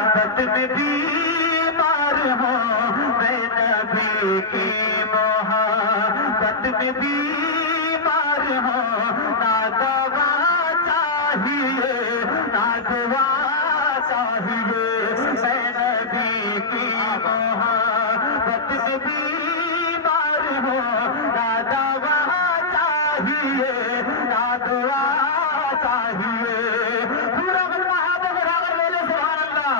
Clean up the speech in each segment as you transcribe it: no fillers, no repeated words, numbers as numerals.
محبت میں بیمار ہوں میں نبی کی محبت میں بیمار ہوں نہ دوا چاہیے نہ دعا چاہیے میں نبی کی محبت میں بیمار ہوں نہ دوا چاہیے نہ دعا چاہیے پورا بلوا ہاتھ اگر آگر بولے سبحان اللہ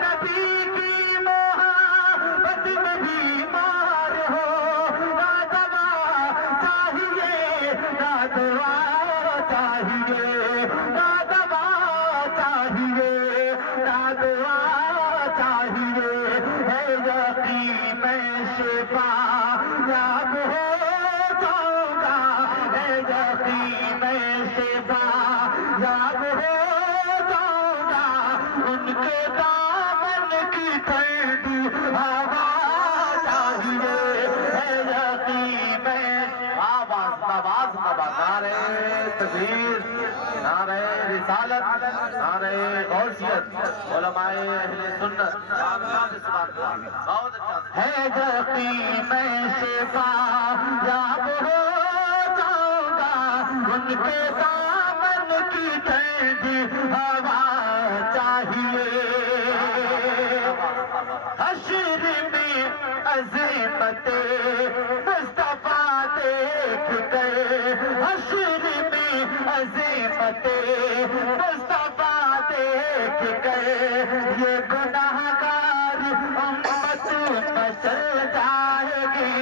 نبی کی محبت میں بیمار ہو نہ دوا چاہیے نہ دعا چاہیے نہ دوا چاہیے نہ دعا چاہیے ہے یقین میں شفا یاب ہو جاؤں گا ہے یقین میں شفا یاب ہو جاؤں گا ان کے دامن کی ٹھنڈی ہوا چاہیے ہے یقین میں آواز نعرہ تکبیر نعرہ رسالت نعرہ غوثیت علماء اہل سنت بہت اچھا ہے یقین میں شفا یاب ہو جاؤں گا ان کے دامن کی ٹھنڈی ہوا چاہیے حشر میں عظمت مصطفیٰ دیکھ گئے حشر میں عظمت مصطفیٰ دیکھ گئے یہ گناہگار امت مچل جائے گی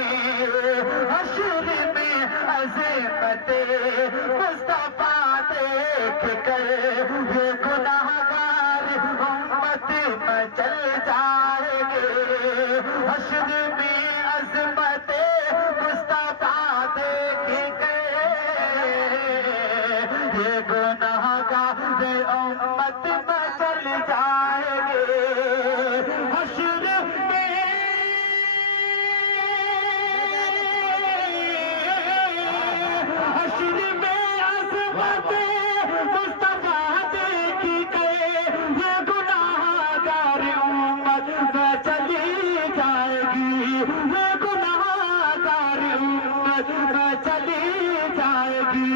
حشر میں عظمت مصطفیٰ دیکھ گئے یہ گناہگار امت مچل جائے گے حشر میں عظمت مصطفیٰ دیکھ گئے یہ گناہگار امت مچل جائے گے حشر میں حشر میں عظمت مصطفیٰ دیکھ گئے یہ گناہگار امت چلی جائے گی یہ گناہگار امت چلی جائے گی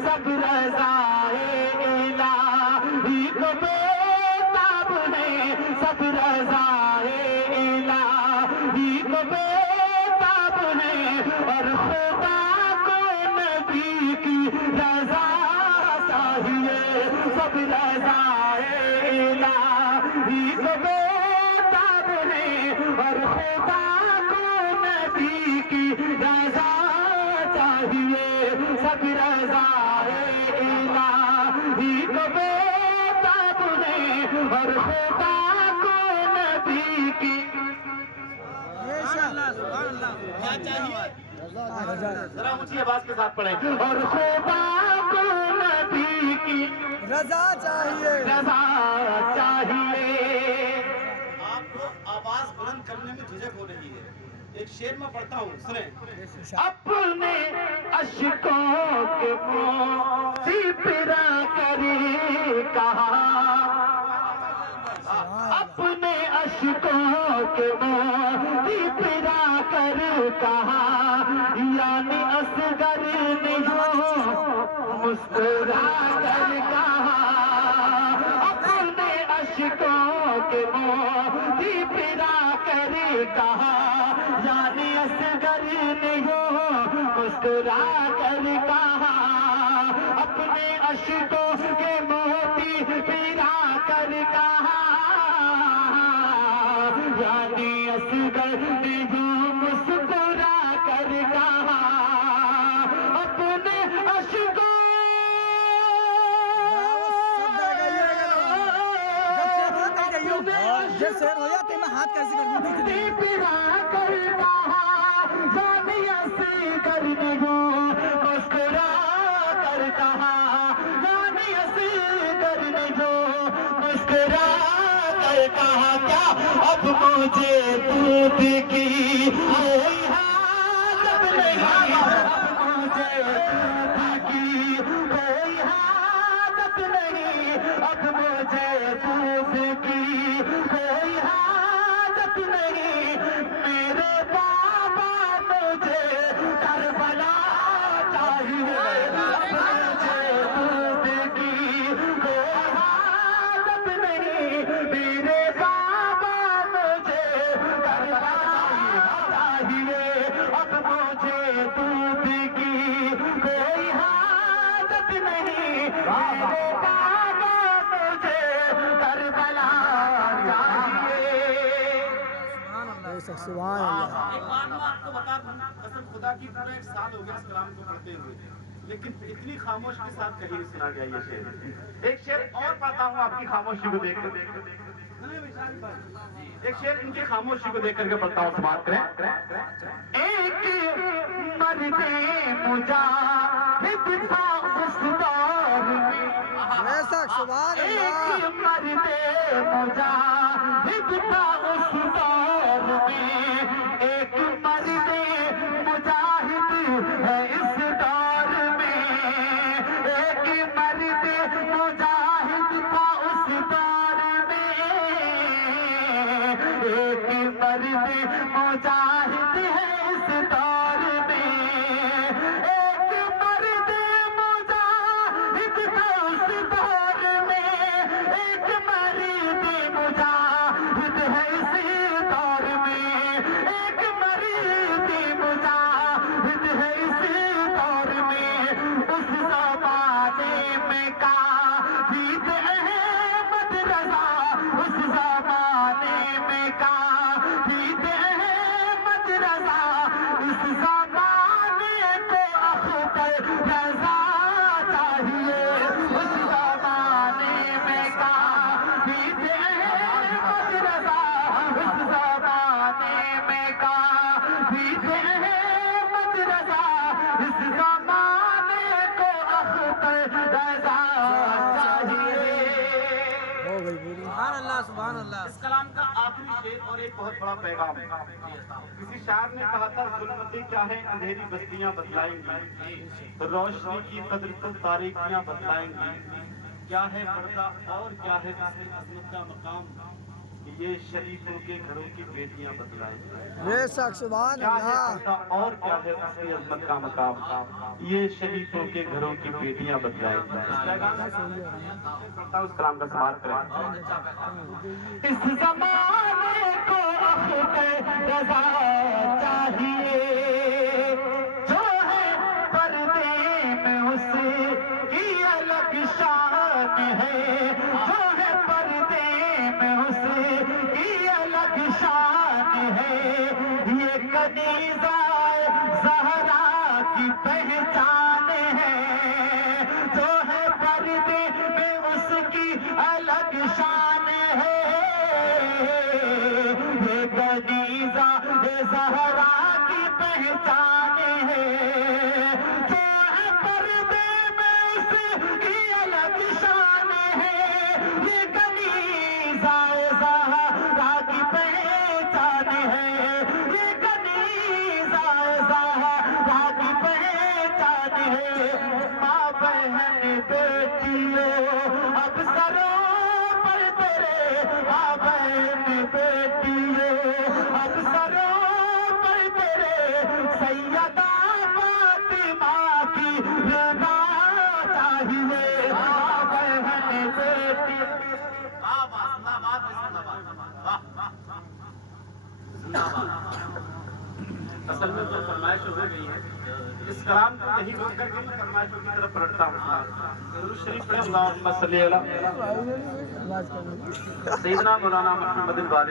سب رضائے الہی کو بےتاب ہے سب رضائے الہی کو بےتاب ہے اور خدا کو نبی کی رضا چاہیے سب رضائے الہی کو بےتاب ہے اور خدا کو نبی کی رضا چاہیے سب رضائے الہی کو بےتاب ہے اور خدا کو نبی کی کیا چاہیے ذرا اونچی آواز کے ساتھ پڑھیں اور خدا کو نبی کی رضا چاہیے رضا چاہیے آپ کو آواز بلند کرنے میں جھجک ہو رہی ہے ایک شعر میں پڑھتا ہوں سنیں اپنے اشکوں کے موتی پرا کری کہا اپنے اشکوں کے موتی پرا کر کہا یعنی اصغر نے مسکرا کر کہا اپنے اشکوں کے موتی پرا کر کہا یعنی اصغر نے مسکرا کر کہا اپنے اشکوں کے موتی پرا کر کہا یعنی اصغر نے مسکرا کر کہا اپنے اشکوں جب شعر ہو جاتے میں ہاتھ کیسے کروں پرا کر کہا یعنی اصغر نے مسکرا کر کہا یعنی اصغر نے مسکرا کر کہا کیا اب مجھے دودھ کی کوئی حاجت نہیں سبحان اللہ. ایک بات میں آپ کو بتا دوں، قسم خدا کی پورا 1 سال ہو گیا اس کلام کو پڑھتے ہوئے، لیکن اتنی خاموش کے ساتھ کہیں نہیں سنا گیا یہ شعر. ایک شعر اور پڑھتا ہوں آپ کی خاموشی کو دیکھ کر. ایک شعر ان کی خاموشی کو دیکھ کر کے پڑھتا ہوں، سماعت کریں. ایک مرد مجاہد تھا اس دور میں، بے شک سبحان اللہ. ایک مرد مجاہد تھا اس دور میں، ایک مرد مجاہد ہے اس دور میں، ایک مرد مجاہد تھا اس دور میں، ایک مرد مجاہد ہے اس دور میں، ایک مرد مجاہد تھا اس دور میں، ایک مرد مجاہد ہے اس دور میں، ایک مرد مجاہد ہے اس دور میں. اس زمانے میں کافی احمد رضا، اس زمانے میں کافی احمد رضا، اس زمانے کو اختر رضا چاہیے، اس زمانے میں کافی احمد رضا، اس زمانے میں کافی احمد رضا، اس زمانے کو اختر رضا چاہیے. ہو گئی پوری. سبحان اللہ سبحان اللہ. اس کلام کا آخری شعر اور ایک بہت بڑا پیغام ہے. کسی شاعر نے کہا تھا، ظلمتیں چاہے اندھیری بستیاں بتلائیں گی، روشنی کی قدر تو تاریکیاں بتلائیں گی. کیا ہے پردہ اور کیا ہے اس کی عظمت کا مقام، یہ شریفوں کے گھروں کی بیٹیاں بتلائیں گی. بے شک سبحان کیا ہے اللہ. پردہ اور کیا ہے اس کی عظمت کا مقام، یہ شریفوں کے گھروں کی بیٹیاں بتلائیں گی. اس کلام کا سماعت کریں. اس زمانے کو اختر رضا چاہیے، جو ہے پردے میں اس کی الگ شان ہے، جو ہے پردے میں اس کی الگ شان ہے. یہ کنیزہ زہرا کی پہچان ہے، جو ہے پردے میں اس کی الگ شان ہے. یہ کنیزہ زہرا کی پہچان ہے، جو ہے پردے میں اس کی الگ شان ہے. یہ کنیزہ زہرا کی پہچان ہے، یہ کنیزہ زہرا کی پہچان ہے. ماں بہن بیٹیوں اب سروں پر تیرے، ماں بہن بیٹیوں اب سروں پر تیرے، سیدہ فاطمہ کی رضا چاہیے. ماں بہن بیٹی اصل میں تو فرمائش ہو گئی ہے. اس کلام کو کہیں روک کر کے میں فرمائشوں کی طرف پلٹتا ہوں. درود شریف پڑھیں. اللہم صلی علی آواز کر. سیدنا مولانا محمد الوالد